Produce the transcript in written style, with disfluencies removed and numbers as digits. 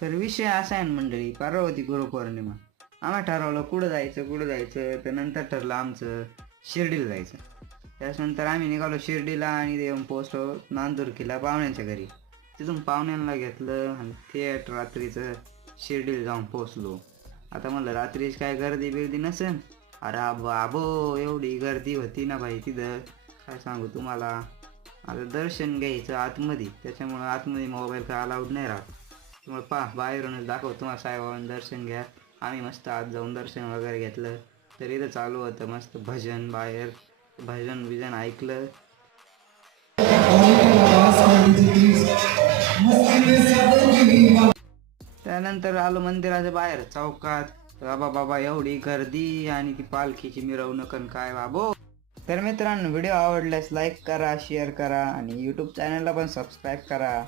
तर विषय असा आहे ना मंडळी, परवा होती गुरुपौर्णिमा. आम्ही ठरवलं कुठं जायचं. तर नंतर ठरलं आमचं शिर्डीला जायचं. त्याच्यानंतर आम्ही निघालो शिर्डीला आणि ते पोचलो नांदुरकीला पाहुण्यांच्या घरी. तिथून पाहुण्यांना घेतलं आणि थेट रात्रीचं शिर्डीला जाऊन पोचलो. आता म्हणलं रात्रीच काय गर्दी बिर्दी नसेल. अरे बाबो एवढी गर्दी होती ना भाई तिथं, काय सांगू तुम्हाला. आता दर्शन घ्यायचं आतमध्ये, त्याच्यामुळं आतमध्ये मोबाईल काय अलाउड नाही राहत. त्यामुळे बाहेरूनच दाखवतो तुम्हाला साईबाबांचं दर्शन घ्या. आम्ही मस्त आत जाऊन दर्शन वगैरे घेतलं. तर इथं चालू होतं मस्त भजन, बाहेर भजन ऐकलं. त्यानंतर आलो मंदिराच्या बाहेर चौकात. बाबा एवढी गर्दी आणि ती पालखीची मिरवणूक आणि काय बाबो. तर मित्रांनो, व्हिडिओ आवडल्यास लाईक करा, शेअर करा आणि यूट्यूब चॅनलला पण सबस्क्राईब करा.